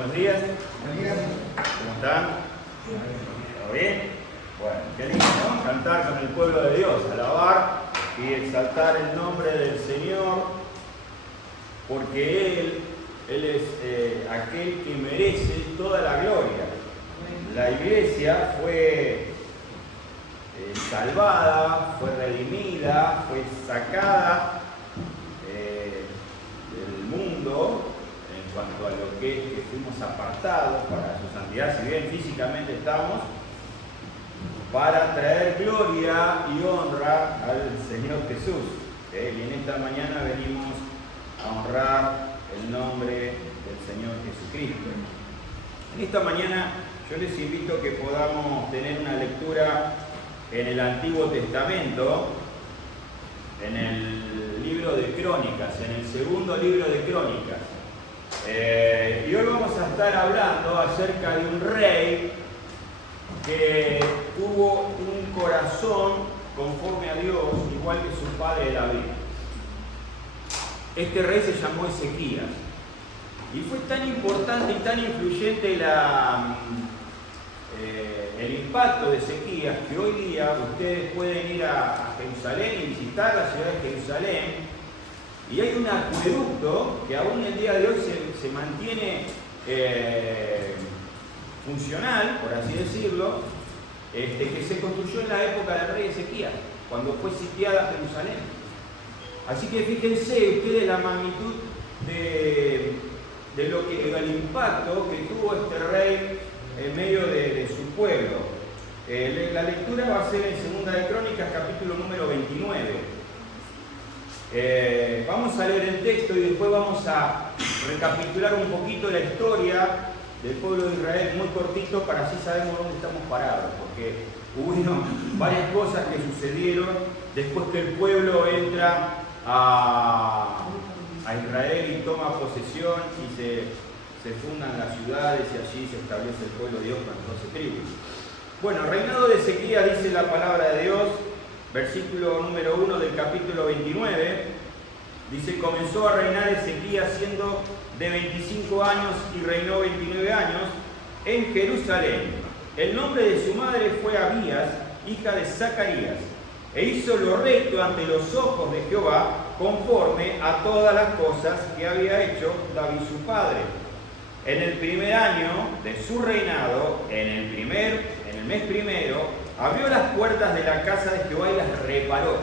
Buenos días. ¿Cómo están? ¿Todo bien? Bueno, qué lindo, ¿no? Cantar con el pueblo de Dios, alabar y exaltar el nombre del Señor, porque Él es aquel que merece toda la gloria. La iglesia fue salvada, fue redimida, fue sacada del mundo en cuanto a lo que fuimos apartados para su santidad, si bien físicamente estamos, para traer gloria y honra al Señor Jesús. Y en esta mañana venimos a honrar el nombre del Señor Jesucristo. En esta mañana yo les invito a que podamos tener una lectura en el Antiguo Testamento, en el libro de Crónicas, en el segundo libro de Crónicas. Y hoy vamos a estar hablando acerca de un rey que tuvo un corazón conforme a Dios, igual que su padre David. Este rey se llamó Ezequías. Y fue tan importante y tan influyente el impacto de Ezequías que hoy día ustedes pueden ir a Jerusalén y visitar la ciudad de Jerusalén. Y hay un acueducto que aún el día de hoy se mantiene funcional, por así decirlo, que se construyó en la época del rey Ezequías, cuando fue sitiada Jerusalén. Así que fíjense ustedes la magnitud del impacto que tuvo este rey en medio de su pueblo. La lectura va a ser en Segunda de Crónicas, capítulo número 29. Vamos a leer el texto y después vamos a recapitular un poquito la historia del pueblo de Israel, muy cortito, para así sabemos dónde estamos parados, porque hubo varias cosas que sucedieron después que el pueblo entra a Israel y toma posesión y se fundan las ciudades y allí se establece el pueblo de Dios con 12 tribus. Bueno, reinado de Ezequías, dice la palabra de Dios, versículo número 1 del capítulo 29, dice: comenzó a reinar Ezequías siendo de 25 años y reinó 29 años en Jerusalén. El nombre de su madre fue Abías, hija de Zacarías, e hizo lo recto ante los ojos de Jehová, conforme a todas las cosas que había hecho David su padre. En el primer año de su reinado, en el mes primero, abrió las puertas de la casa de Jehová y las reparó.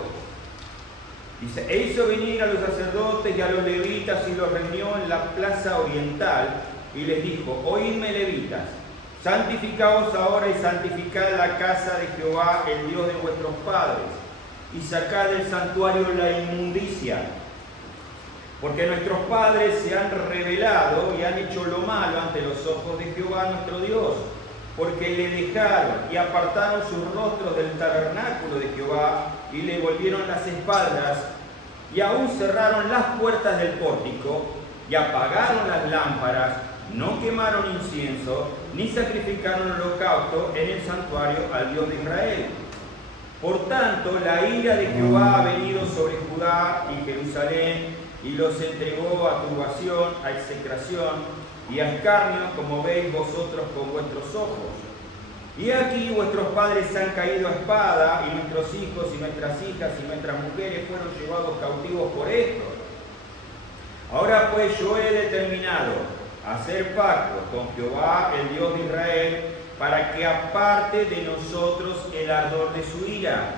Dice: e hizo venir a los sacerdotes y a los levitas y los reunió en la plaza oriental y les dijo: oídme, levitas, santificaos ahora y santificad la casa de Jehová, el Dios de vuestros padres, y sacad del santuario la inmundicia, porque nuestros padres se han rebelado y han hecho lo malo ante los ojos de Jehová nuestro Dios, porque le dejaron y apartaron sus rostros del tabernáculo de Jehová y le volvieron las espaldas, y aún cerraron las puertas del pórtico y apagaron las lámparas, no quemaron incienso ni sacrificaron holocausto en el santuario al Dios de Israel. Por tanto, la ira de Jehová ha venido sobre Judá y Jerusalén y los entregó a turbación, a execración y a escarnio, como veis vosotros con vuestros ojos. Y aquí vuestros padres han caído a espada, y nuestros hijos y nuestras hijas y nuestras mujeres fueron llevados cautivos por esto. Ahora pues yo he determinado hacer pacto con Jehová, el Dios de Israel, para que aparte de nosotros el ardor de su ira.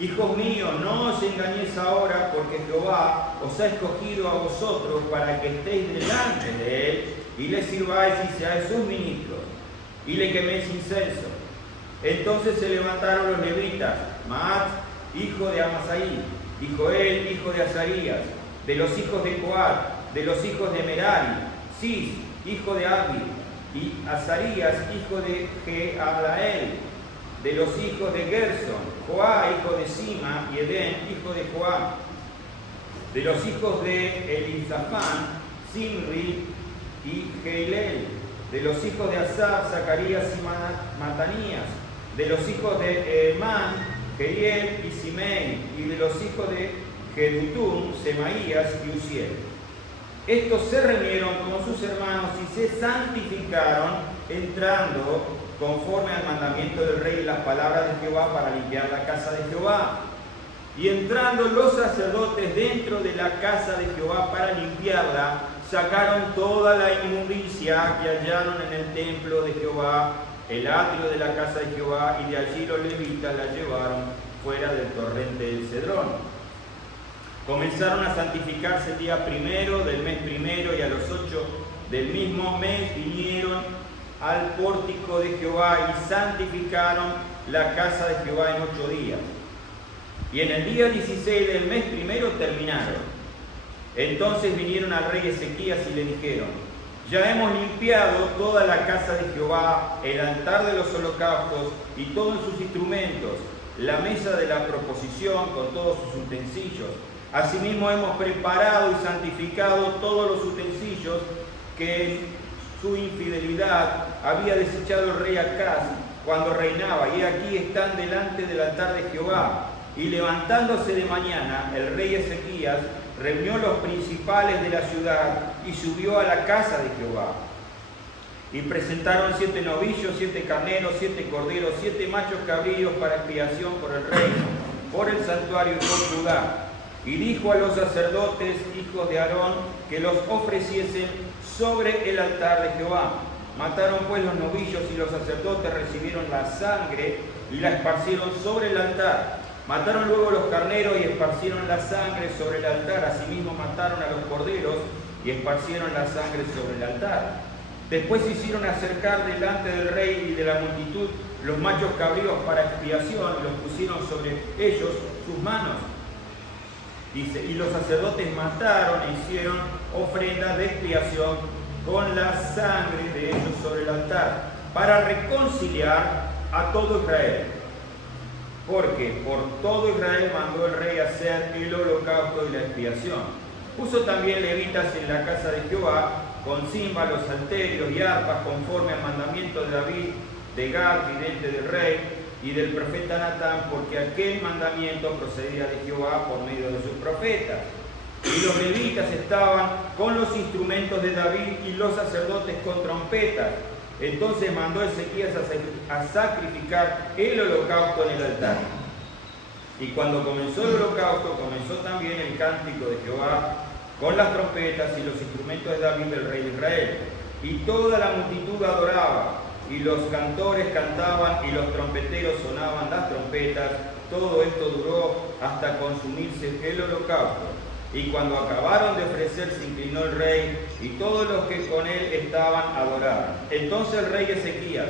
Hijos míos, no os engañéis ahora, porque Jehová os ha escogido a vosotros para que estéis delante de él y le sirváis y seáis sus ministros, y le queméis incienso. Entonces se levantaron los levitas, Maat, hijo de Amasai, y Joel, hijo de Azarías, de los hijos de Coat, de los hijos de Merari, Cis, hijo de Abi, y Azarías, hijo de Jehablael, de los hijos de Gerson, Joá, hijo de Sima, y Edén, hijo de Joá, de los hijos de Elizafán, Simri y Jeilel, de los hijos de Asaf, Zacarías y Matanías, de los hijos de Emán, Jehiel y Simei, y de los hijos de Jedutum, Semaías y Uziel. Estos se reunieron con sus hermanos y se santificaron, entrando conforme al mandamiento del rey y las palabras de Jehová para limpiar la casa de Jehová. Y entrando los sacerdotes dentro de la casa de Jehová para limpiarla, sacaron toda la inmundicia que hallaron en el templo de Jehová, el atrio de la casa de Jehová, y de allí los levitas la llevaron fuera del torrente del Cedrón. Comenzaron a santificarse el día primero del mes primero, y a los 8 del mismo mes vinieron al pórtico de Jehová y santificaron la casa de Jehová en 8 días. Y en el día 16 del mes primero terminaron. Entonces vinieron al rey Ezequías y le dijeron: ya hemos limpiado toda la casa de Jehová, el altar de los holocaustos y todos sus instrumentos, la mesa de la proposición con todos sus utensilios. Asimismo hemos preparado y santificado todos los utensilios que en su infidelidad había desechado el rey Acaz cuando reinaba, y aquí están delante del altar de Jehová. Y levantándose de mañana, el rey Ezequías reunió los principales de la ciudad y subió a la casa de Jehová. Y presentaron 7 novillos, 7 carneros, 7 corderos, 7 machos cabríos para expiación por el reino, por el santuario y por Judá. Y dijo a los sacerdotes, hijos de Aarón, que los ofreciesen sobre el altar de Jehová. Mataron pues los novillos, y los sacerdotes recibieron la sangre y la esparcieron sobre el altar. Mataron luego los carneros y esparcieron la sangre sobre el altar. Asimismo mataron a los corderos y esparcieron la sangre sobre el altar. Después se hicieron acercar delante del rey y de la multitud los machos cabríos para expiación, y los pusieron sobre ellos sus manos. Dice: y los sacerdotes mataron e hicieron ofrendas de expiación con la sangre de ellos sobre el altar, para reconciliar a todo Israel. Porque por todo Israel mandó el rey hacer el holocausto y la expiación. Puso también levitas en la casa de Jehová, con címbalos, salterios y arpas, conforme al mandamiento de David, de Gad, vidente del rey, y del profeta Natán, porque aquel mandamiento procedía de Jehová por medio de sus profetas. Y los levitas estaban con los instrumentos de David, y los sacerdotes con trompetas. Entonces mandó Ezequías a sacrificar el holocausto en el altar. Y cuando comenzó el holocausto, comenzó también el cántico de Jehová con las trompetas y los instrumentos de David, el rey de Israel. Y toda la multitud adoraba, y los cantores cantaban, y los trompeteros sonaban las trompetas. Todo esto duró hasta consumirse el holocausto. Y cuando acabaron de ofrecer, se inclinó el rey, y todos los que con él estaban adoraron. Entonces el rey Ezequías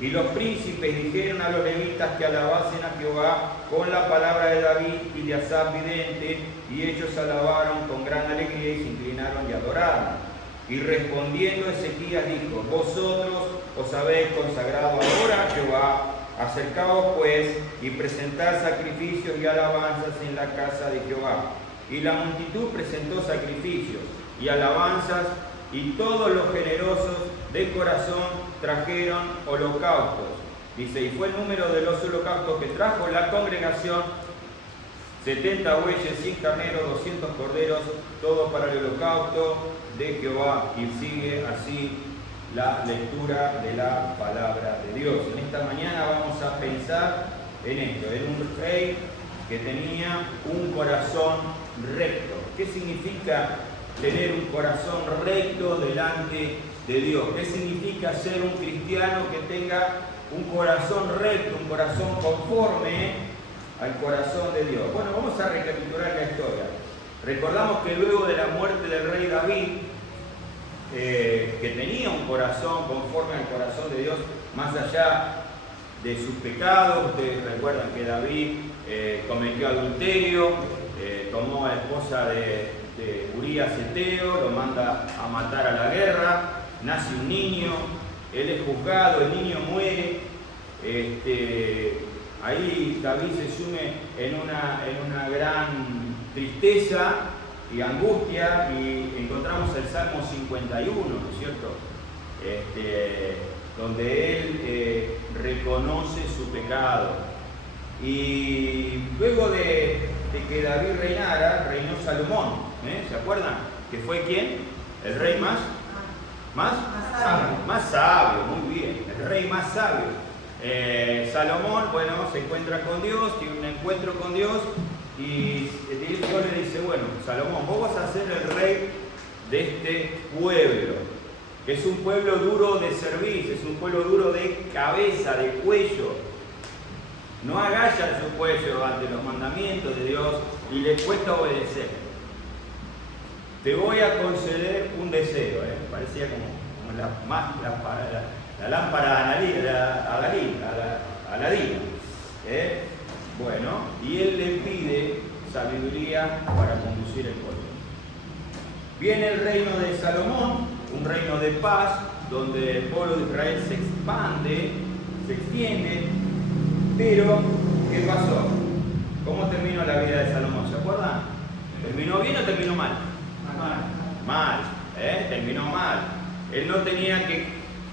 y los príncipes dijeron a los levitas que alabasen a Jehová con la palabra de David y de Asaf vidente, y ellos alabaron con gran alegría y se inclinaron y adoraron. Y respondiendo Ezequías dijo: vosotros os habéis consagrado ahora a Jehová, acercaos pues y presentad sacrificios y alabanzas en la casa de Jehová. Y la multitud presentó sacrificios y alabanzas, y todos los generosos de corazón trajeron holocaustos. Dice: y fue el número de los holocaustos que trajo la congregación 70 bueyes, 100 carneros, 200 corderos, todo para el holocausto de Jehová. Y sigue así la lectura de la palabra de Dios. En esta mañana vamos a pensar en esto, en un rey que tenía un corazón recto. ¿Qué significa tener un corazón recto delante de Dios? ¿Qué significa ser un cristiano que tenga un corazón recto, un corazón conforme al corazón de Dios? Bueno, vamos a recapitular la historia. Recordamos que luego de la muerte del rey David, que tenía un corazón conforme al corazón de Dios, más allá de sus pecados. Ustedes recuerdan que David cometió adulterio, tomó a la esposa de Urías Eteo, lo manda a matar a la guerra, nace un niño, él es juzgado, el niño muere. Ahí David se sume en una gran tristeza y angustia, y encontramos el Salmo 51, ¿no es cierto? Donde él reconoce su pecado. Y luego de que David reinara, reinó Salomón. ¿Se acuerdan? ¿Que fue quién? El rey más sabio, muy bien. El rey más sabio. Salomón, bueno, se encuentra con Dios, tiene un encuentro con Dios y Dios le dice, bueno, Salomón, vos vas a ser el rey de este pueblo, que es un pueblo duro de servicio, es un pueblo duro de cabeza, de cuello. No agachan su cuello ante los mandamientos de Dios y les cuesta obedecer. Te voy a conceder un deseo, parecía como la lámpara Aladino. Bueno, y él le pide sabiduría para conducir el pueblo. Viene el reino de Salomón, un reino de paz, donde el pueblo de Israel se expande, se extiende, pero ¿qué pasó? ¿Cómo terminó la vida de Salomón? ¿Se acuerdan? ¿Terminó bien o terminó mal? Mal, terminó mal. Él no tenía que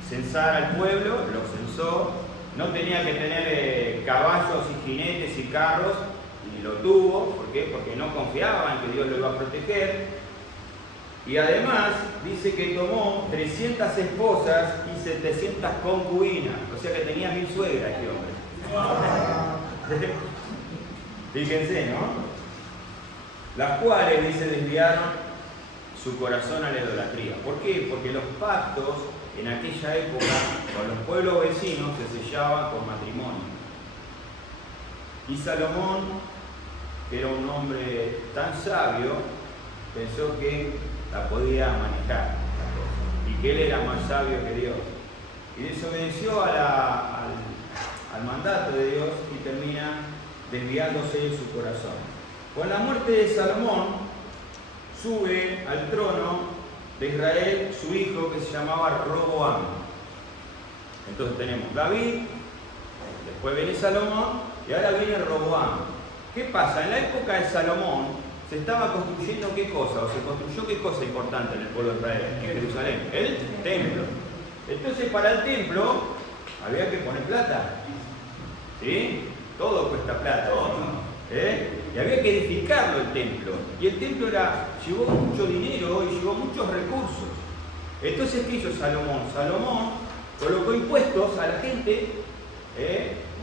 censar al pueblo, lo censó, no tenía que tener caballos y jinetes y carros, y lo tuvo. ¿Por qué? Porque no confiaba en que Dios lo iba a proteger. Y además dice que tomó 300 esposas y 700 concubinas, o sea que tenía 1000 suegras este hombre. Fíjense, ¿no? Las cuales, dice, desviaron su corazón a la idolatría. ¿Por qué? Porque los pactos en aquella época con los pueblos vecinos se sellaban por matrimonio. Y Salomón, que era un hombre tan sabio, pensó que la podía manejar y que él era más sabio que Dios. Y desobedeció al mandato de Dios y termina desviándose de su corazón. Con la muerte de Salomón, sube al trono de Israel su hijo que se llamaba Roboam. Entonces tenemos David, después viene Salomón y ahora viene Roboam. ¿Qué pasa? En la época de Salomón se estaba construyendo ¿qué cosa? O se construyó ¿qué cosa importante en el pueblo de Israel, en Jerusalén? El templo. Entonces para el templo había que poner plata. ¿Sí? Todo cuesta plata. Y había que edificarlo el templo. Y el templo llevó mucho dinero y llevó muchos recursos. Entonces, ¿qué hizo Salomón? Salomón colocó impuestos a la gente,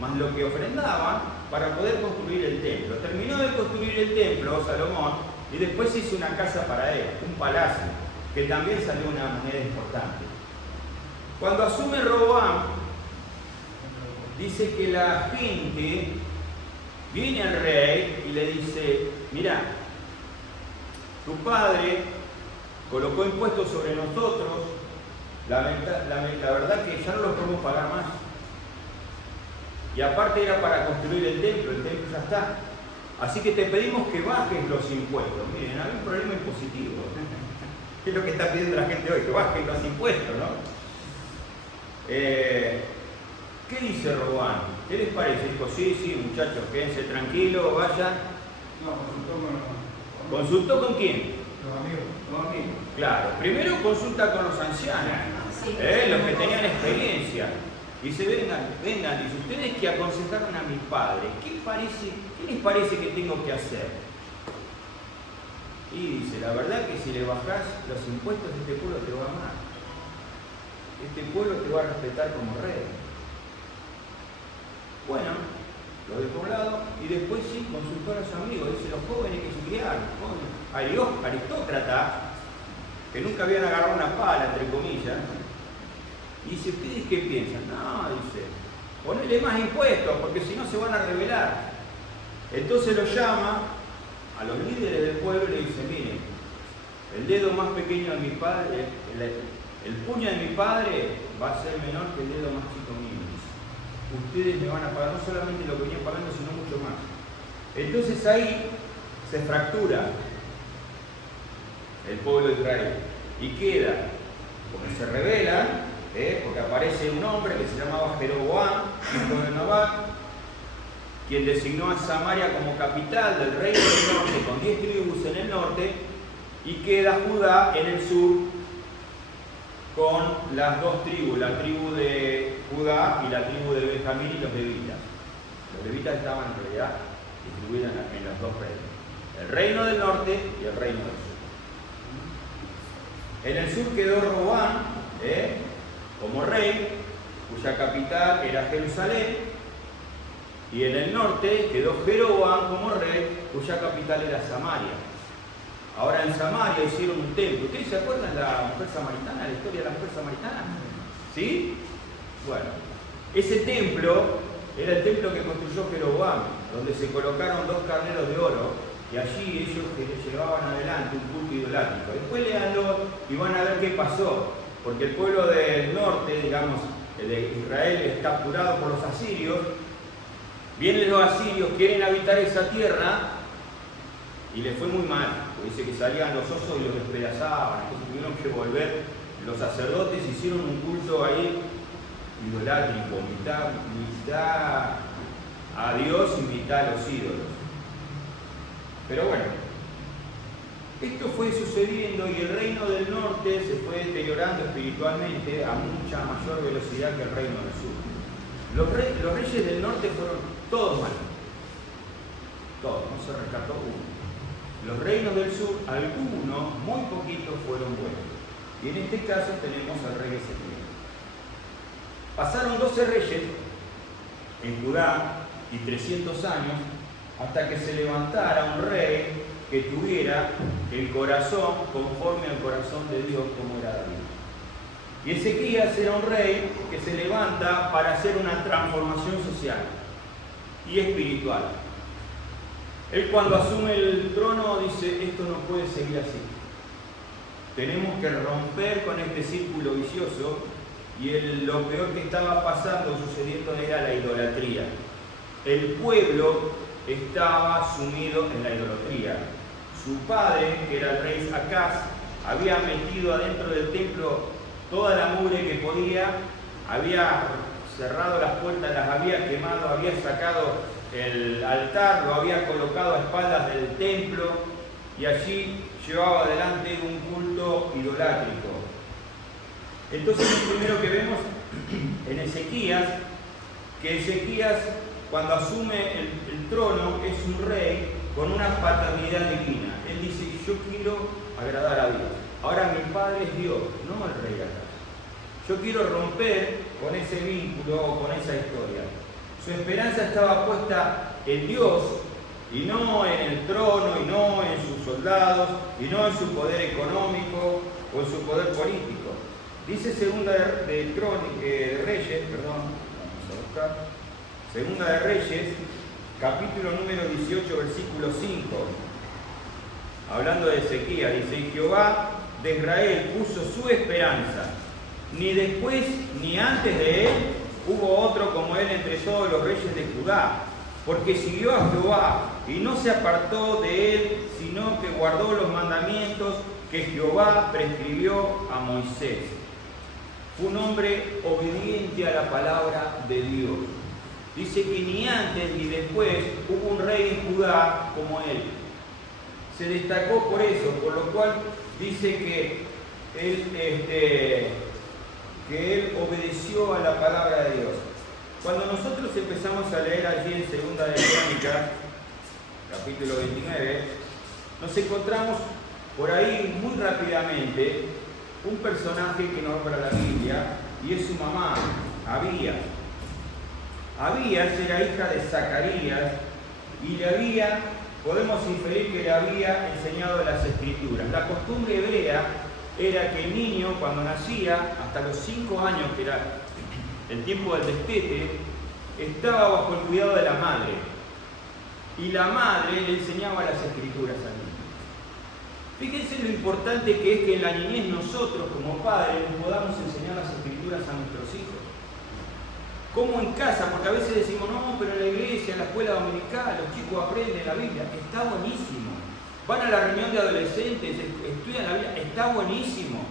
más lo que ofrendaban, para poder construir el templo. Terminó de construir el templo, Salomón, y después hizo una casa para él, un palacio, que también salió una moneda importante. Cuando asume Roboam, dice que la gente viene al rey y le dice, mira, tu padre colocó impuestos sobre nosotros, la verdad que ya no los podemos pagar más. Y aparte era para construir el templo ya está. Así que te pedimos que bajes los impuestos. Miren, hay un problema impositivo. ¿Qué es lo que está pidiendo la gente hoy? Que bajen los impuestos, ¿no? ¿Qué dice Roboam? ¿Qué les parece? Dijo, sí, muchachos, quédense tranquilos, vayan. No, ¿Consultó con quién? los amigos. Claro, primero consulta con los ancianos, los que tenían experiencia. Dice, vengan, dice, ustedes que aconsejaron a mi padre, ¿qué les parece que tengo que hacer? Y dice, la verdad que si le bajás los impuestos, este pueblo te va a amar. Este pueblo te va a respetar como rey. Bueno, lo dejó a un lado y después sí consultó a los amigos. Dice, los jóvenes que se criaron, aristócratas, que nunca habían agarrado una pala, entre comillas. Y dice, ¿ustedes qué piensan? No, dice, ponele más impuestos, porque si no se van a rebelar. Entonces lo llama a los líderes del pueblo y le dice, miren, el dedo más pequeño de mi padre, el puño de mi padre va a ser menor que el dedo más chico mío. Ustedes me van a pagar no solamente lo que venían pagando, sino mucho más. Entonces ahí se fractura el pueblo de Israel y queda, porque se rebelan, porque aparece un hombre que se llamaba Jeroboam, hijo de Nabat, quien designó a Samaria como capital del reino del norte, con 10 tribus en el norte, y queda Judá en el sur, con las dos tribus, la tribu de Judá y la tribu de Benjamín y los levitas. Los levitas estaban en realidad distribuidos en los dos reinos, el reino del norte y el reino del sur. En el sur quedó Roboam como rey, cuya capital era Jerusalén, y en el norte quedó Jeroboam como rey, cuya capital era Samaria. Ahora en Samaria hicieron un templo. ¿Ustedes se acuerdan de la mujer samaritana, la historia de la mujer samaritana? ¿Sí? Bueno, ese templo era el templo que construyó Jeroboam, donde se colocaron 2 carneros de oro, y allí ellos llevaban adelante un culto idolátrico. Después leanlo y van a ver qué pasó, porque el pueblo del norte, digamos, de Israel, es capturado por los asirios. Vienen los asirios, quieren habitar esa tierra, y les fue muy mal. Dice que salían los osos y los despedazaban, entonces tuvieron que volver. Los sacerdotes hicieron un culto ahí idolátrico, mitad a Dios y mitad a los ídolos. Pero bueno, esto fue sucediendo y el reino del norte se fue deteriorando espiritualmente a mucha mayor velocidad que el reino del sur. Los reyes del norte fueron todos malos, todos, no se rescató uno. Los reinos del sur, algunos, muy poquitos, fueron buenos. Y en este caso tenemos al rey Ezequiel. Pasaron 12 reyes en Judá y 300 años hasta que se levantara un rey que tuviera el corazón conforme al corazón de Dios como era David. Y Ezequías era un rey que se levanta para hacer una transformación social y espiritual. Él cuando asume el trono dice, esto no puede seguir así. Tenemos que romper con este círculo vicioso y lo peor que estaba pasando, sucediendo, era la idolatría. El pueblo estaba sumido en la idolatría. Su padre, que era el rey Acaz, había metido adentro del templo toda la mugre que podía, había cerrado las puertas, las había quemado, había sacado el altar, lo había colocado a espaldas del templo y allí llevaba adelante un culto idolátrico. Entonces lo primero que vemos en Ezequías, que Ezequías cuando asume el trono es un rey con una paternidad divina. Él dice, yo quiero agradar a Dios. Ahora mi padre es Dios, no el rey acá. Yo quiero romper con ese vínculo, con esa historia. Su esperanza estaba puesta en Dios y no en el trono, y no en sus soldados, y no en su poder económico o en su poder político. Dice Segunda de Reyes, Segunda de Reyes, capítulo número 18, versículo 5. Hablando de Ezequías, dice, y Jehová de Israel puso su esperanza, ni después ni antes de él hubo otro como él entre todos los reyes de Judá, porque siguió a Jehová y no se apartó de él, sino que guardó los mandamientos que Jehová prescribió a Moisés. Fue un hombre obediente a la palabra de Dios. Dice que ni antes ni después hubo un rey en Judá como él. Se destacó por eso, por lo cual dice que él obedeció a la palabra de Dios. Cuando nosotros empezamos a leer allí en Segunda de Crónicas, capítulo 29, nos encontramos por ahí muy rápidamente un personaje que nos nombra la Biblia, y es su mamá, Abías. Abías era hija de Zacarías y podemos inferir que le había enseñado las Escrituras. La costumbre hebrea era que el niño, cuando nacía, hasta los 5 años, que era el tiempo del destete, estaba bajo el cuidado de la madre. Y la madre le enseñaba las Escrituras al niño. Fíjense lo importante que es que en la niñez nosotros, como padres, podamos enseñar las Escrituras a nuestros hijos. Como en casa, porque a veces decimos, no, pero en la iglesia, en la escuela dominical, los chicos aprenden la Biblia. Está buenísimo. Van a la reunión de adolescentes, estudian la Biblia, está buenísimo.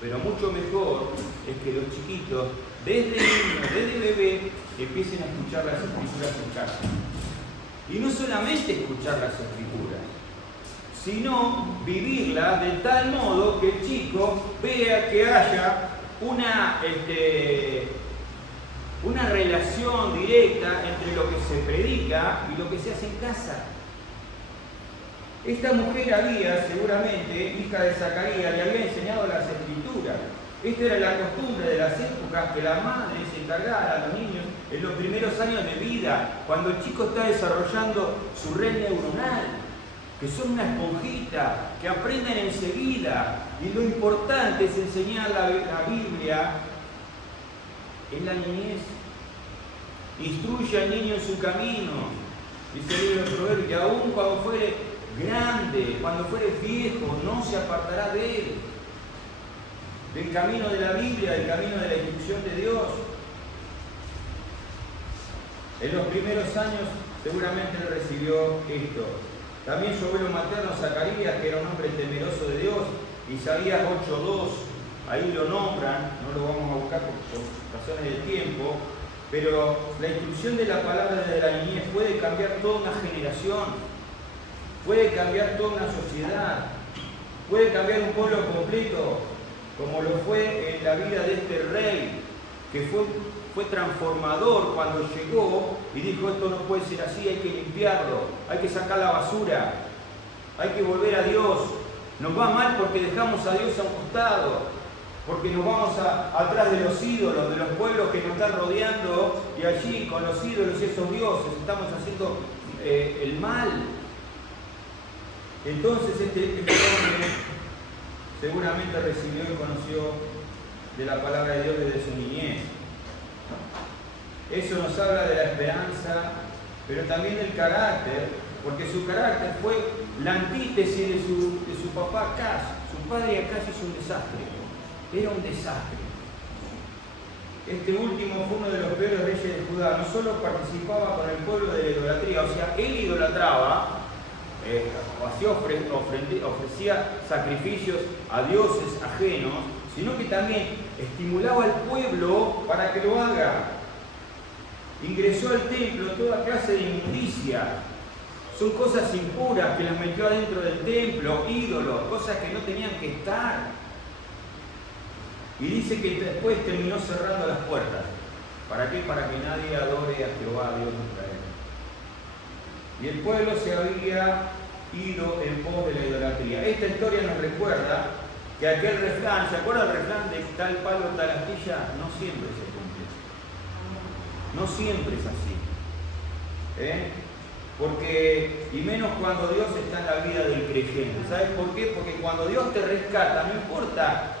Pero mucho mejor es que los chiquitos, desde niños, desde bebé, empiecen a escuchar las Escrituras en casa. Y no solamente escuchar las Escrituras, sino vivirlas de tal modo que el chico vea que haya una relación directa entre lo que se predica y lo que se hace en casa. Esta mujer había, seguramente, hija de Zacarías, le había enseñado las escrituras. Esta era la costumbre de las épocas, que la madre se encargara a los niños en los primeros años de vida, cuando el chico está desarrollando su red neuronal, que son una esponjita, que aprenden enseguida. Y lo importante es enseñar la Biblia en la niñez. Instruye al niño en su camino. Dice el libro de Proverbios, que aún cuando fuere grande, cuando fuere viejo, no se apartará de él. Del camino de la Biblia, del camino de la instrucción de Dios. En los primeros años seguramente él recibió esto. También su abuelo materno Zacarías, que era un hombre temeroso de Dios, Isaías 8:2, ahí lo nombran, no lo vamos a buscar por razones de tiempo, pero la instrucción de la palabra de la niñez puede cambiar toda una generación, puede cambiar toda una sociedad, puede cambiar un pueblo completo, como lo fue en la vida de este rey, que fue transformador cuando llegó y dijo: esto no puede ser así, hay que limpiarlo, hay que sacar la basura, hay que volver a Dios. Nos va mal porque dejamos a Dios a un costado, porque nos vamos atrás de los ídolos, de los pueblos que nos están rodeando, y allí con los ídolos y esos dioses estamos haciendo el mal. Entonces este hombre seguramente recibió y conoció de la palabra de Dios desde su niñez. Eso nos habla de la esperanza, pero también del carácter, porque su carácter fue la antítesis de su papá Acaz. Su padre Acaz hizo un desastre, era un desastre. Este último fue uno de los peores reyes de Judá. No solo participaba con el pueblo de la idolatría, o sea, él idolatraba, ofrecía sacrificios a dioses ajenos, sino que también estimulaba al pueblo para que lo haga. Ingresó al templo toda clase de inmundicia. Son cosas impuras que las metió adentro del templo, ídolos, cosas que no tenían que estar. Y dice que después terminó cerrando las puertas. ¿Para qué? Para que nadie adore a Jehová, Dios de Israel. Y el pueblo se había ido en pos de la idolatría. Esta historia nos recuerda que aquel refrán, ¿se acuerda el refrán de tal palo, tal astilla? No siempre se cumple. No siempre es así. Porque, y menos cuando Dios está en la vida del creyente. ¿Sabes por qué? Porque cuando Dios te rescata, no importa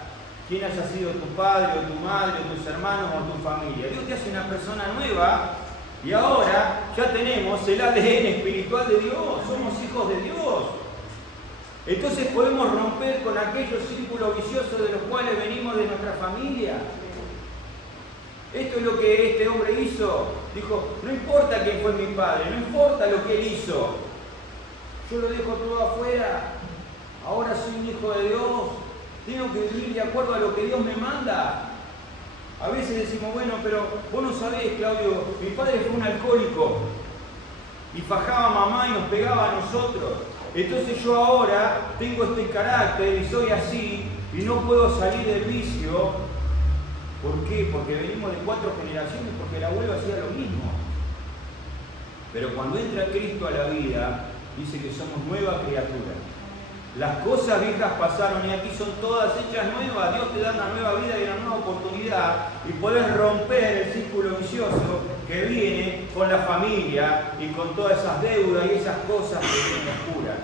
quién haya sido tu padre o tu madre o tus hermanos o tu familia, Dios te hace una persona nueva. Y ahora ya tenemos el ADN espiritual de Dios, somos hijos de Dios. Entonces podemos romper con aquellos círculos viciosos de los cuales venimos de nuestra familia. Esto es lo que este hombre hizo. Dijo: no importa quién fue mi padre, no importa lo que él hizo. Yo lo dejo todo afuera. Ahora soy un hijo de Dios. Tengo que vivir de acuerdo a lo que Dios me manda. A veces decimos: bueno, pero vos no sabés, Claudio, mi padre fue un alcohólico y fajaba a mamá y nos pegaba a nosotros. Entonces yo ahora tengo este carácter y soy así y no puedo salir del vicio. ¿Por qué? Porque venimos de 4 generaciones, porque el abuelo hacía lo mismo. Pero cuando entra Cristo a la vida, dice que somos nueva criatura. Las cosas viejas pasaron y aquí son todas hechas nuevas. Dios te da una nueva vida y una nueva oportunidad y podés romper el círculo vicioso que viene con la familia y con todas esas deudas y esas cosas que vienen oscuras.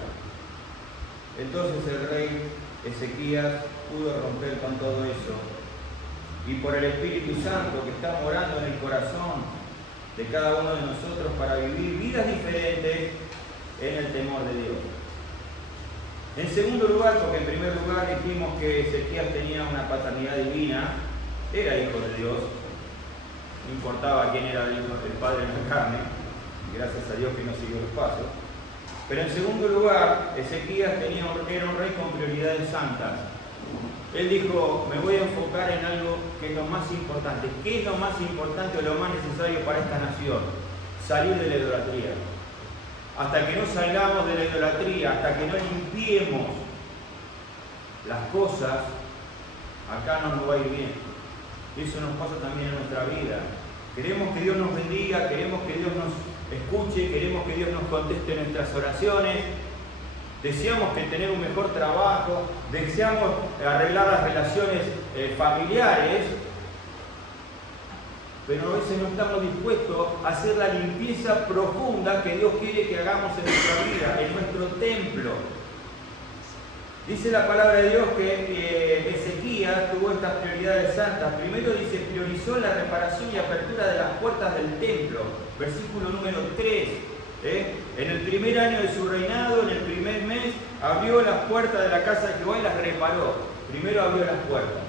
Entonces el rey Ezequías pudo romper con todo eso. Y por el Espíritu Santo que está morando en el corazón de cada uno de nosotros para vivir vidas diferentes en el temor de Dios. En segundo lugar, porque en primer lugar dijimos que Ezequías tenía una paternidad divina, era hijo de Dios, no importaba quién era el padre en la carne, y gracias a Dios que no siguió los pasos. Pero en segundo lugar, Ezequías era un rey con prioridades santas. Él dijo: me voy a enfocar en algo que es lo más importante. ¿Qué es lo más importante o lo más necesario para esta nación? Salir de la idolatría. Hasta que no salgamos de la idolatría, hasta que no limpiemos las cosas, acá no nos va a ir bien. Eso nos pasa también en nuestra vida. Queremos que Dios nos bendiga, queremos que Dios nos escuche, queremos que Dios nos conteste nuestras oraciones, deseamos que tener un mejor trabajo, deseamos arreglar las relaciones familiares, pero a veces no estamos dispuestos a hacer la limpieza profunda que Dios quiere que hagamos en nuestra vida, en nuestro templo. Dice la palabra de Dios que Ezequías tuvo estas prioridades santas. Primero dice, priorizó la reparación y apertura de las puertas del templo. Versículo número 3. En el primer año de su reinado, en el primer mes, abrió las puertas de la casa de Jehová y las reparó. Primero abrió las puertas.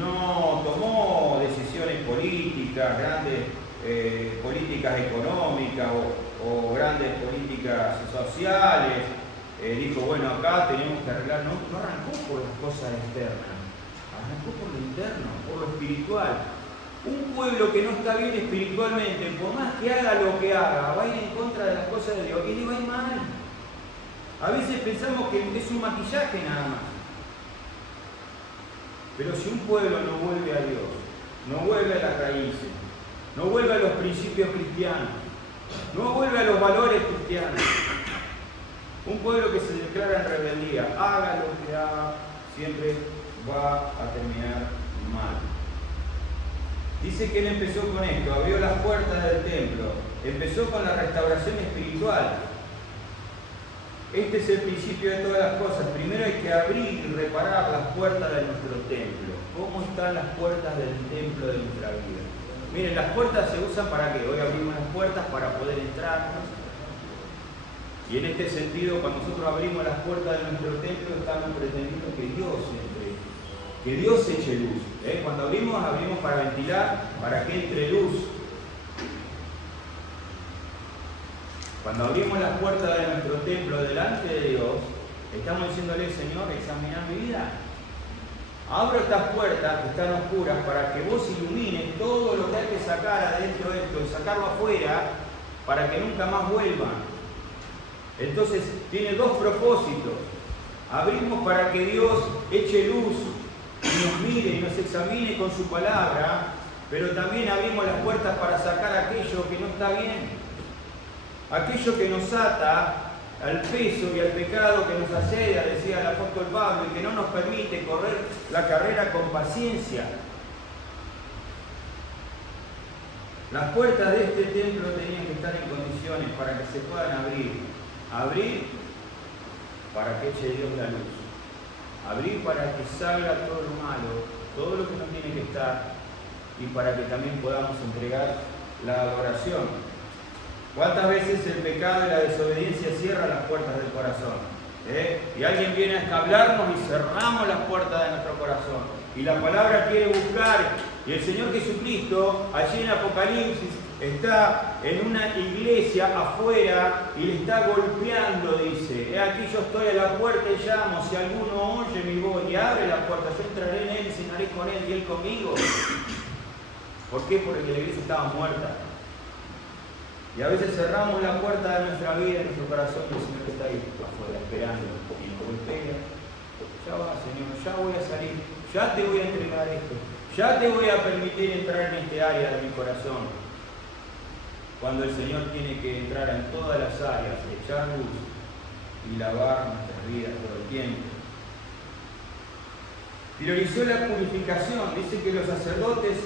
No tomó decisiones políticas, grandes políticas económicas o grandes políticas sociales. Dijo, bueno, acá tenemos que arreglar. No arrancó por las cosas externas, arrancó por lo interno, por lo espiritual. Un pueblo que no está bien espiritualmente, por más que haga lo que haga, va a ir en contra de las cosas de Dios y le va a ir mal. A veces pensamos que es un maquillaje nada más. Pero si un pueblo no vuelve a Dios, no vuelve a las raíces, no vuelve a los principios cristianos, no vuelve a los valores cristianos, un pueblo que se declara en rebeldía, haga lo que haga, siempre va a terminar mal. Dice que él empezó con esto, abrió las puertas del templo, empezó con la restauración espiritual. Este es el principio de todas las cosas. Primero hay que abrir y reparar las puertas de nuestro templo. ¿Cómo están las puertas del templo de nuestra vida? Miren, las puertas se usan para qué. Hoy abrimos las puertas para poder entrar. Y en este sentido, cuando nosotros abrimos las puertas de nuestro templo, estamos pretendiendo que Dios entre, que Dios eche luz. Cuando abrimos para ventilar, para que entre luz. Cuando abrimos las puertas de nuestro templo delante de Dios, estamos diciéndole, Señor, examina mi vida. Abro estas puertas que están oscuras para que vos ilumines todo lo que hay que sacar adentro de esto y sacarlo afuera para que nunca más vuelvan. Entonces, tiene dos propósitos. Abrimos para que Dios eche luz y nos mire y nos examine con su palabra, pero también abrimos las puertas para sacar aquello que no está bien. Aquello que nos ata al peso y al pecado que nos asedia, decía el apóstol Pablo, y que no nos permite correr la carrera con paciencia. Las puertas de este templo tenían que estar en condiciones para que se puedan abrir. Abrir para que eche Dios la luz. Abrir para que salga todo lo malo, todo lo que no tiene que estar, y para que también podamos entregar la adoración. ¿Cuántas veces el pecado y la desobediencia cierran las puertas del corazón? Y alguien viene a escablarnos y cerramos las puertas de nuestro corazón. Y la palabra quiere buscar, y el Señor Jesucristo, allí en Apocalipsis, está en una iglesia afuera y le está golpeando, dice, he aquí yo estoy a la puerta y llamo, si alguno oye mi voz y abre la puerta, yo entraré en él y cenaré con él y él conmigo. ¿Por qué? Porque la iglesia estaba muerta. Y a veces cerramos la puerta de nuestra vida, de nuestro corazón, y el Señor está ahí afuera esperando y nos golpea. Ya va, Señor, ya voy a salir, ya te voy a entregar esto, ya te voy a permitir entrar en este área de mi corazón. Cuando el Señor tiene que entrar en todas las áreas, echar luz y lavar nuestras vidas todo el tiempo. Priorizó la purificación. Dice que los sacerdotes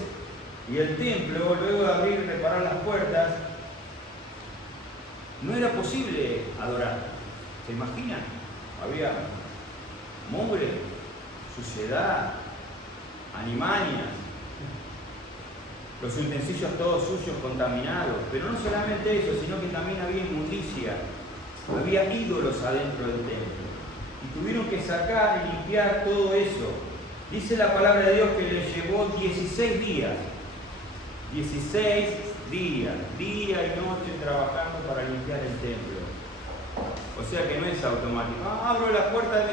y el templo, luego de abrir y reparar las puertas, no era posible adorar. ¿Se imaginan? Había mugre, suciedad, alimañas, los utensilios todos sucios, contaminados. Pero no solamente eso, sino que también había inmundicia. Había ídolos adentro del templo. Y tuvieron que sacar y limpiar todo eso. Dice la palabra de Dios que les llevó 16 días. 16 días, día y noche trabajando para limpiar el templo. O sea que no es automático. Abro la puerta de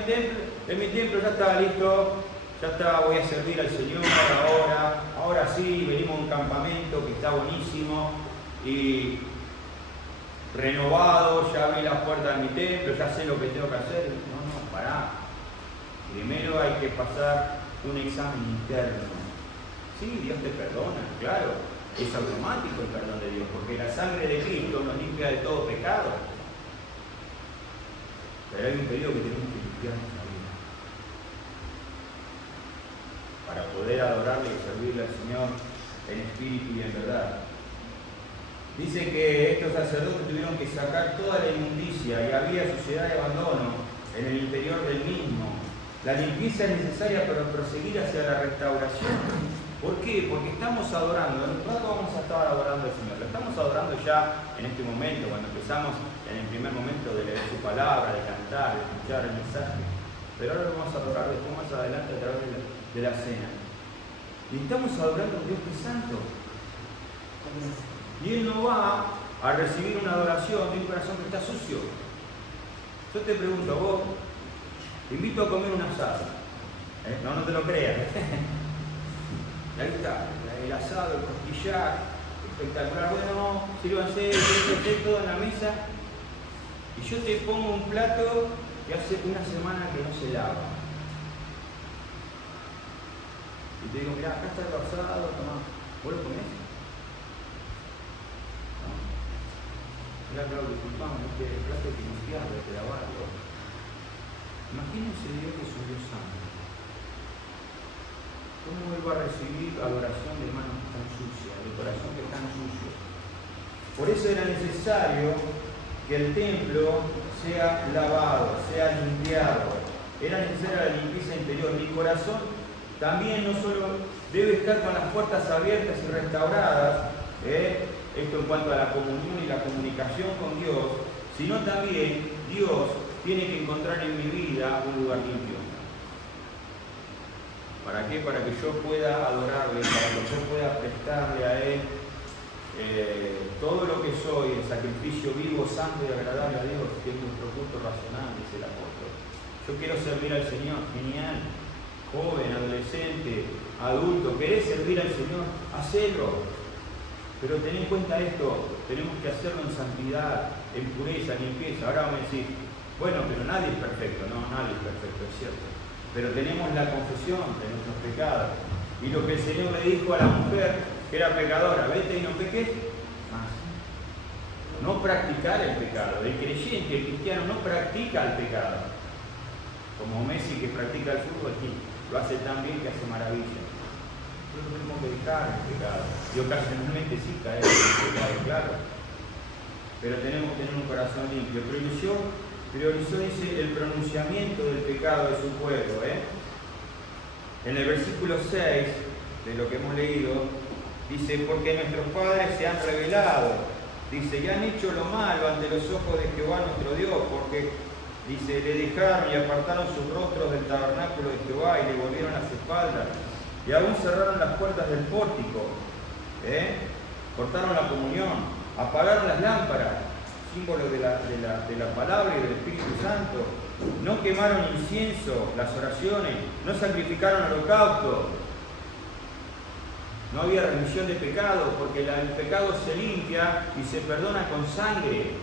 mi templo, ya está listo, ya está, voy a servir al Señor ahora sí, venimos a un campamento que está buenísimo y renovado, ya abrí la puerta de mi templo, ya sé lo que tengo que hacer. No, pará. Primero hay que pasar un examen interno. Sí, Dios te perdona, claro. es automático el perdón de Dios, porque la sangre de Cristo nos limpia de todo pecado. Pero hay un periodo que tenemos que limpiarnos la vida para poder adorarle y servirle al Señor en espíritu y en verdad. Dice que estos sacerdotes tuvieron que sacar toda la inmundicia y había suciedad y abandono en el interior del mismo. La limpieza es necesaria para proseguir hacia la restauración. ¿Por qué? Porque estamos adorando, en un rato vamos a estar adorando al Señor. Lo estamos adorando ya en este momento, cuando empezamos en el primer momento de leer su palabra, de cantar, de escuchar el mensaje. Pero ahora lo vamos a adorar después más adelante a través de la cena. Y estamos adorando a un Dios que es santo. Y Él no va a recibir una adoración de un corazón que está sucio. Yo te pregunto, vos, te invito a comer un asado. No te lo creas. Y ahí está, el asado, el costillar, espectacular. Bueno, sírvanse, todo en la mesa. Y yo te pongo un plato que hace una semana que no se lava. Y te digo, mirá, acá está el asado, tomá. ¿Vos lo comés? Mirá, Claudio, disculpame, este plato hay que limpiarlo, hay que lavarlo. Imagínense Dios que es un Dios santo. ¿Cómo Él va a recibir adoración de manos tan sucias, de corazón que es tan sucio? Por eso era necesario que el templo sea lavado, sea limpiado. Era necesaria la limpieza interior. Mi corazón también no solo debe estar con las puertas abiertas y restauradas, esto en cuanto a la comunión y la comunicación con Dios, sino también Dios tiene que encontrar en mi vida un lugar limpio. ¿Para qué? Para que yo pueda adorarle, para que yo pueda prestarle a Él todo lo que soy, el sacrificio vivo, santo y agradable a Dios, que es nuestro culto racional, dice el apóstol. Yo quiero servir al Señor, genial, joven, adolescente, adulto, ¿querés servir al Señor? Hacelo. Pero ten en cuenta esto, tenemos que hacerlo en santidad, en pureza, en limpieza. Ahora vamos a decir, bueno, pero nadie es perfecto. No, nadie es perfecto, es cierto. Pero tenemos la confesión de nuestros pecados. Y lo que el Señor le dijo a la mujer, que era pecadora, vete y no peques más. No practicar el pecado. El creyente, el cristiano, no practica el pecado. Como Messi que practica el fútbol, y lo hace tan bien que hace maravilla. Nosotros tenemos que dejar el pecado. Y ocasionalmente sí caer en el pecado, claro. Pero tenemos que tener un corazón limpio. Priorizó, dice, el pronunciamiento del pecado de su pueblo. En el versículo 6 de lo que hemos leído, dice, porque nuestros padres se han rebelado. Dice, y han hecho lo malo ante los ojos de Jehová nuestro Dios, porque, dice, le dejaron y apartaron sus rostros del tabernáculo de Jehová y le volvieron las espaldas. Y aún cerraron las puertas del pórtico. Cortaron la comunión, apagaron las lámparas, símbolo de la palabra y del Espíritu Santo. No quemaron incienso, las oraciones, no sacrificaron holocausto. No había remisión de pecado, porque el pecado se limpia y se perdona con sangre.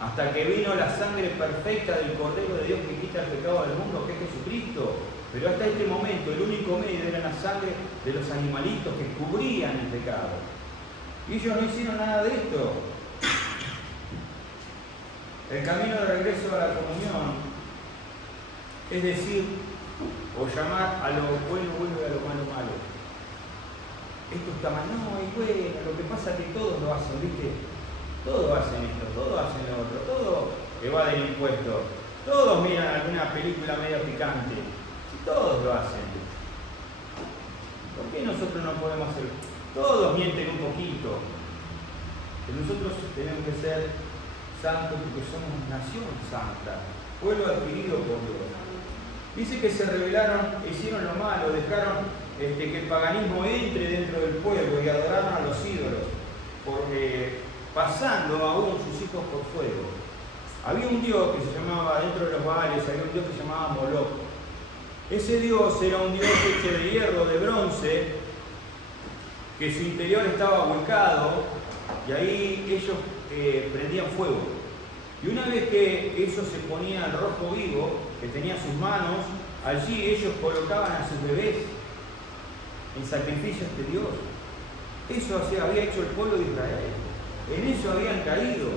Hasta que vino la sangre perfecta del Cordero de Dios que quita el pecado del mundo, que es Jesucristo. Pero hasta este momento el único medio era la sangre de los animalitos que cubrían el pecado. Y ellos no hicieron nada de esto. El camino de regreso a la comunión, es decir, o llamar a lo bueno bueno y a lo malo malo. Esto está mal, no, y bueno, lo que pasa es que todos lo hacen, ¿viste? Todos hacen esto, todos hacen lo otro, todos evaden impuestos, todos miran alguna película medio picante, si todos lo hacen. ¿Por qué nosotros no podemos hacer? Todos mienten un poquito, pero nosotros tenemos que ser santos porque somos nación santa, pueblo adquirido por Dios. Dice que se rebelaron, hicieron lo malo, dejaron que el paganismo entre dentro del pueblo y adoraron a los ídolos, pasando aún sus hijos por fuego. Había un dios que se llamaba, dentro de los Baales, había un dios que se llamaba Moloch. Ese dios era un dios hecho de hierro, de bronce, que su interior estaba volcado y ahí ellos prendían fuego. Y una vez que eso se ponía al rojo vivo, que tenía sus manos, allí ellos colocaban a sus bebés en sacrificio a este Dios. Eso había hecho el pueblo de Israel. En eso habían caído.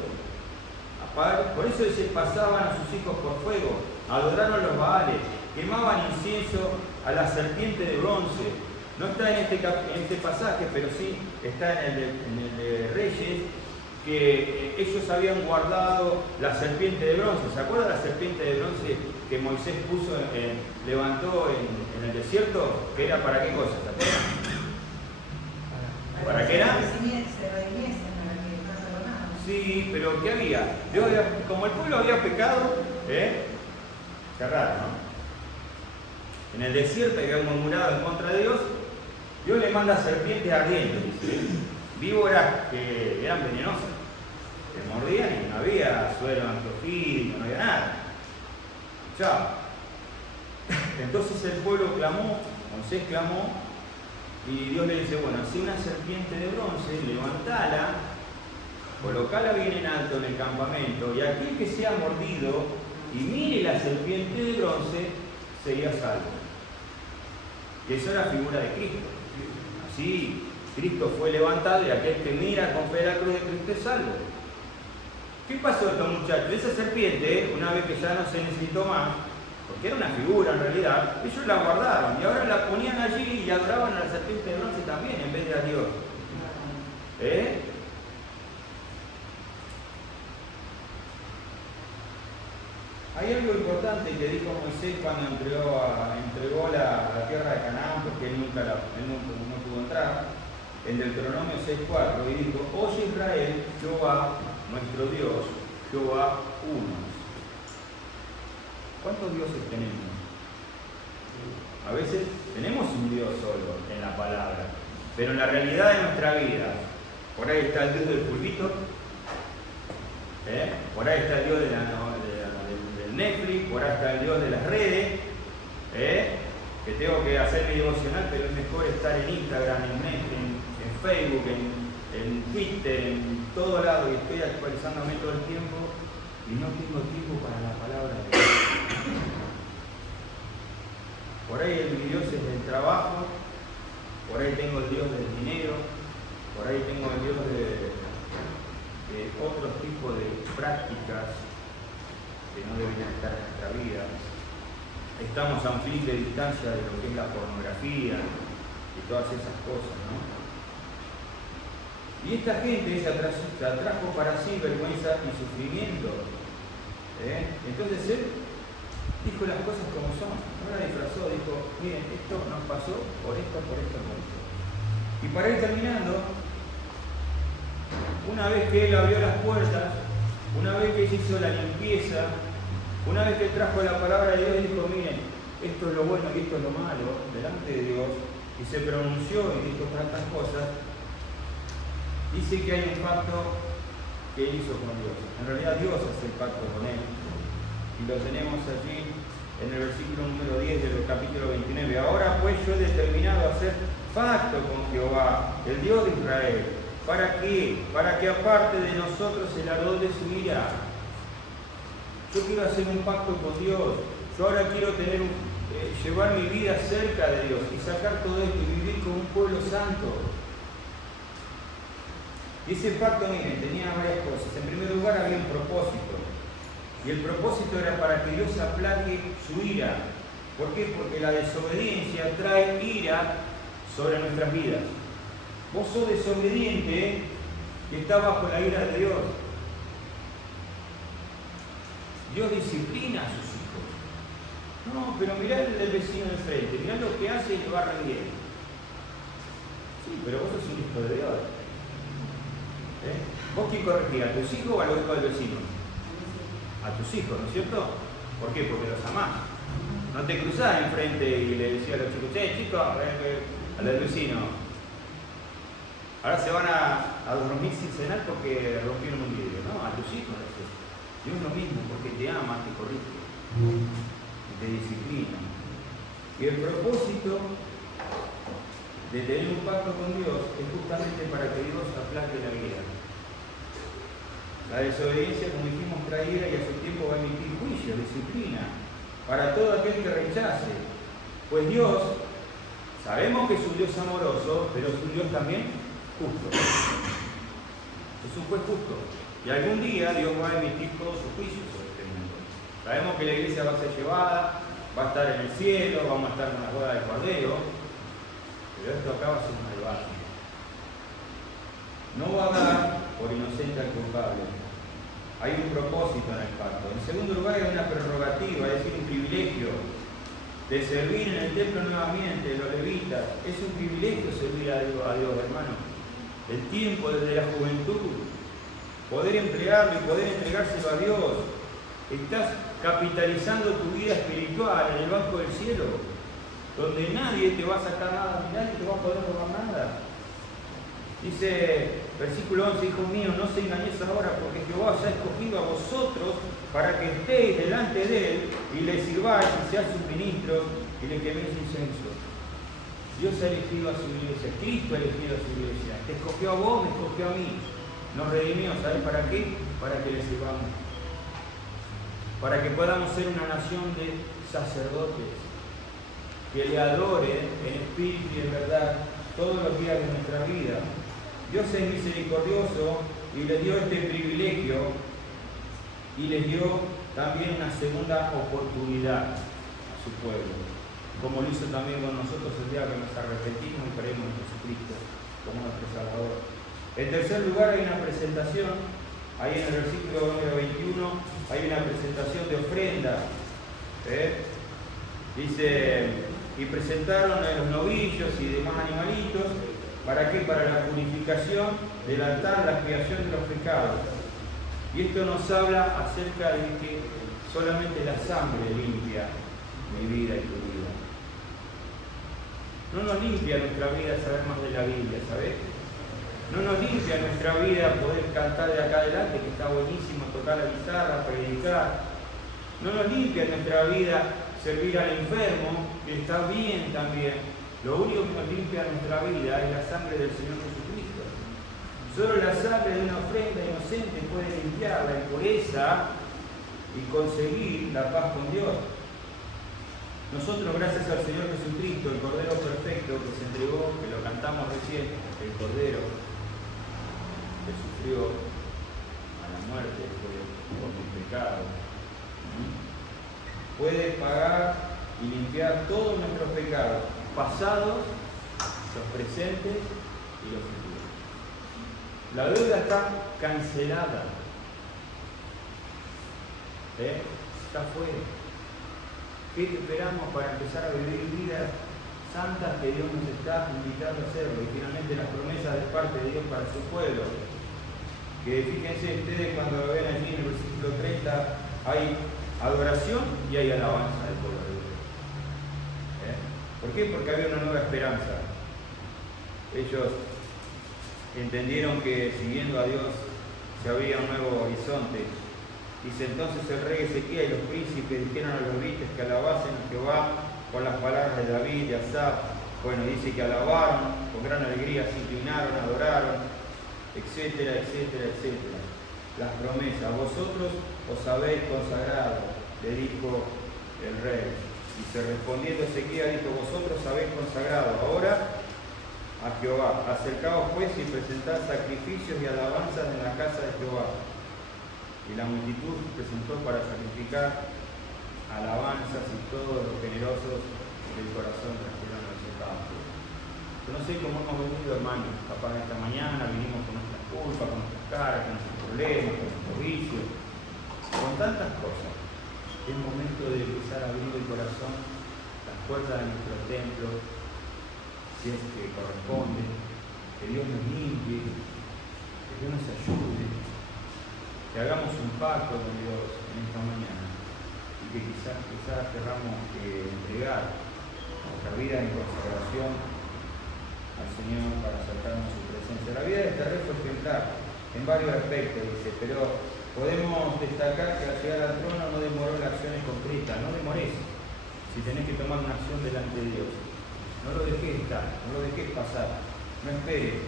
Por eso se pasaban a sus hijos por fuego, adoraron los Baales, quemaban incienso a la serpiente de bronce. No está en este pasaje, pero sí está en el de Reyes, que ellos habían guardado la serpiente de bronce. ¿Se acuerdan la serpiente de bronce que Moisés levantó en el desierto? ¿Que era para qué cosa? ¿Se acuerdan? ¿Para qué era? Sí, pero ¿qué había? Como el pueblo había pecado, qué raro, ¿no? En el desierto había murmurado en contra de Dios, Dios le manda serpientes ardientes, dice, víboras que eran venenosas, que mordían y no había suero angiofídico, no había nada. Chao. Entonces el pueblo clamó, Moisés clamó, y Dios le dice, bueno, así una serpiente de bronce, levantala, colocala bien en alto en el campamento, y aquel que sea mordido y mire la serpiente de bronce, sería salvo. Y eso era figura de Cristo. Así, Cristo fue levantado y aquel que mira con fe la cruz de Cristo es salvo. ¿Qué pasó a estos muchachos? Esa serpiente, una vez que ya no se necesitó más, porque era una figura en realidad, ellos la guardaron y ahora la ponían allí y adoraban a la serpiente de bronce también en vez de a Dios. Hay algo importante que dijo Moisés cuando entregó la tierra de Canaán, porque él no pudo entrar, en Deuteronomio 6:4, y dijo, oye Israel, Jehová, nuestro Dios, Jehová uno. ¿Cuántos dioses tenemos? A veces tenemos un Dios solo en la palabra, pero en la realidad de nuestra vida, por ahí está el Dios del pulpito, por ahí está el Dios del Netflix, por ahí está el Dios de las redes, que tengo que hacer mi devocional, pero es mejor estar en Instagram, en Facebook, en Twitter, en todo lado, y estoy actualizándome todo el tiempo y no tengo tiempo para la palabra de Dios. Por ahí mi Dios es del trabajo, por ahí tengo el Dios del dinero, por ahí tengo el Dios de otro tipo de prácticas que no deberían estar en nuestra vida. Estamos a un clic de distancia de lo que es la pornografía y todas esas cosas, ¿no? Y esta gente se atrajo para sí vergüenza y sufrimiento. Entonces él dijo las cosas como son, no la disfrazó, dijo, miren, esto nos pasó por esto. Y para ir terminando, una vez que él abrió las puertas, una vez que él hizo la limpieza, una vez que trajo la palabra de Dios, dijo, miren, esto es lo bueno y esto es lo malo, delante de Dios, y se pronunció y dijo tantas cosas, dice que hay un pacto que él hizo con Dios. En realidad Dios hace el pacto con él. Y lo tenemos allí en el versículo número 10 del capítulo 29. Ahora pues yo he determinado hacer pacto con Jehová, el Dios de Israel. ¿Para qué? Para que aparte de nosotros el ardor de su ira. Yo quiero hacer un pacto con Dios. Yo ahora quiero llevar mi vida cerca de Dios y sacar todo esto y vivir como un pueblo santo. Y ese pacto, miren, tenía varias cosas. En primer lugar había un propósito. Y el propósito era para que Dios aplaque su ira. ¿Por qué? Porque la desobediencia trae ira sobre nuestras vidas. Vos sos desobediente que está bajo la ira de Dios. Dios disciplina a sus hijos. No, pero mirá el del vecino de frente, mirá lo que hace y le va re bien. Sí, pero vos sos un hijo de Dios. ¿Vos quién corregís? ¿A tus hijos o a los hijos del vecino? A tus hijos, ¿no es cierto? ¿Por qué? Porque los amás. No te cruzás enfrente y le decís a los chicos, chicos, al del vecino, ahora se van a dormir sin cenar porque rompieron un vidrio. No, a tus hijos les decís. Dios es lo mismo, porque te ama, te corrige, y te disciplina. Y el propósito de tener un pacto con Dios es justamente para que Dios aplaque la ira. La desobediencia, como dijimos, trae ira y a su tiempo va a emitir juicio, disciplina, para todo aquel que rechace. Pues Dios, sabemos que es un Dios amoroso, pero es un Dios también justo. Es un juez justo. Y algún día Dios va a emitir todos sus juicios sobre este mundo. Sabemos que la iglesia va a ser llevada, va a estar en el cielo, vamos a estar en la boda del Cordero, pero esto acá va a ser un malvado. No va a dar por inocente al culpable. Hay un propósito en el pacto. En segundo lugar, hay una prerrogativa, es decir, un privilegio de servir en el templo nuevamente, los levitas. Es un privilegio servir a Dios, hermano. El tiempo desde la juventud, poder emplearlo y poder entregárselo a Dios. Estás capitalizando tu vida espiritual en el banco del cielo, donde nadie te va a sacar nada, nadie te va a poder robar nada. Dice versículo 11, hijos míos, no se engañéis ahora, porque Jehová os ha escogido a vosotros para que estéis delante de Él y le sirváis y seáis sus ministros y le queméis incenso. Dios ha elegido a su iglesia, Cristo ha elegido a su iglesia. Te escogió a vos, me escogió a mí. Nos redimió, ¿sabes para qué? Para que le sirvamos. Para que podamos ser una nación de sacerdotes que le adoren en espíritu y en verdad todos los días de nuestra vida. Dios es misericordioso y les dio este privilegio y les dio también una segunda oportunidad a su pueblo, como lo hizo también con nosotros el día que nos arrepentimos y creemos en Jesucristo como nuestro Salvador. En tercer lugar, hay una presentación, ahí en el versículo número 21, hay una presentación de ofrenda. Dice, y presentaron a los novillos y demás animalitos. ¿Para qué? Para la purificación del altar, la expiación de los pecados. Y esto nos habla acerca de que solamente la sangre limpia mi vida y tu vida. No nos limpia nuestra vida saber más de la Biblia, ¿sabes? No nos limpia nuestra vida poder cantar de acá adelante, que está buenísimo, tocar la guitarra, predicar. No nos limpia nuestra vida servir al enfermo, que está bien también. Lo único que nos limpia nuestra vida es la sangre del Señor Jesucristo. Solo la sangre de una ofrenda inocente puede limpiar la impureza y conseguir la paz con Dios. Nosotros, gracias al Señor Jesucristo, el Cordero perfecto que se entregó, que lo cantamos recién, el Cordero que sufrió a la muerte por mi pecado, puede pagar y limpiar todos nuestros pecados, pasados, los presentes y los futuros. La deuda está cancelada. Está fuera. ¿Qué esperamos para empezar a vivir vidas santas que Dios nos está invitando a hacerlo? Y finalmente las promesas de parte de Dios para su pueblo. Que fíjense ustedes cuando lo ven allí en el versículo 30, hay adoración y hay alabanza del pueblo de Dios. ¿Por qué? Porque había una nueva esperanza. Ellos entendieron que siguiendo a Dios se abría un nuevo horizonte. Dice entonces el rey Ezequiel y los príncipes dijeron a los levitas que alabasen a Jehová con las palabras de David y Asaf. Bueno, dice que alabaron, con gran alegría se inclinaron, adoraron, etcétera, etcétera, etcétera. Las promesas, vosotros os habéis consagrado, le dijo el rey. Dice, respondiendo Ezequiel, dijo, vosotros habéis consagrado ahora a Jehová. Acercaos pues y presentad sacrificios y alabanzas en la casa de Jehová. Y la multitud se presentó para sacrificar alabanzas y todos los generosos del corazón trajeron al campo. Yo no sé cómo hemos venido, hermanos. Capaz esta mañana vinimos con nuestras culpas, con nuestras caras, con nuestros problemas, con nuestros vicios, con tantas cosas. Es momento de empezar a abrir el corazón, las puertas de nuestro templo, si es que corresponde, que Dios nos limpie, que Dios nos ayude, que hagamos un pacto con Dios en esta mañana y que quizás querramos entregar nuestra vida en consagración al Señor para acercarnos a su presencia. La vida de este rey fue ejemplar en varios aspectos, dice, pero podemos destacar que al llegar al trono no demoró en acciones concretas. No demores si tenés que tomar una acción delante de Dios. No lo dejes estar, no lo dejes pasar, no esperes.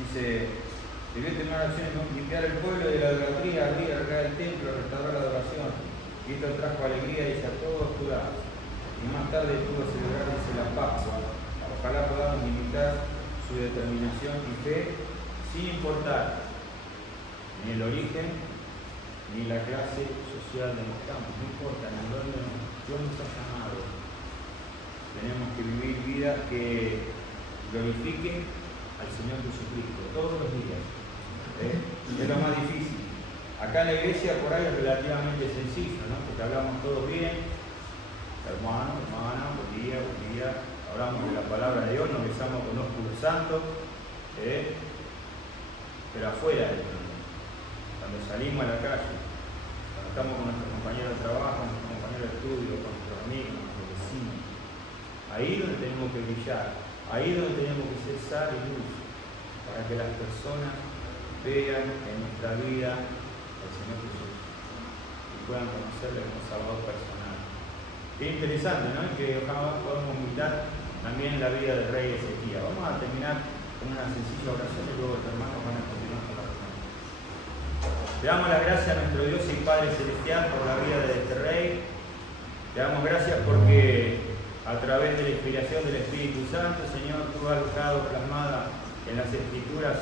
Dice, debió tomar acciones, limpiar el pueblo de la idolatría, abrir el templo, restaurar la adoración. Y esto trajo alegría, dice, a todos Judá. Y más tarde tuvo que celebrar, dice, la Pascua. Ojalá podamos imitar su determinación y fe, sin importar ni el origen ni la clase social de los campos, no importa en dónde Dios nos ha llamado. Tenemos que vivir vidas que glorifiquen al Señor Jesucristo todos los días. Es lo más difícil. Acá en la iglesia por ahí es relativamente sencillo, ¿no? Porque hablamos todos bien, hermano, hermana, buen día, hablamos de la palabra de Dios, nos besamos con los puros santos, pero afuera de esto, cuando salimos a la calle, cuando estamos con nuestros compañeros de trabajo, nuestros compañeros de estudio, con nuestros amigos, con nuestros vecinos, ahí es donde tenemos que brillar, ahí es donde tenemos que ser sal y luz, para que las personas vean en nuestra vida al Señor Jesús y puedan conocerle como Salvador personal. Qué interesante, ¿no? Que ojalá podamos imitar también la vida del rey Ezequías. Vamos a terminar con una sencilla oración y luego los hermanos van a continuar con la oración. Le damos las gracias a nuestro Dios y Padre Celestial por la vida de este rey. Le damos gracias porque a través de la inspiración del Espíritu Santo, Señor, tú has dejado plasmada en las Escrituras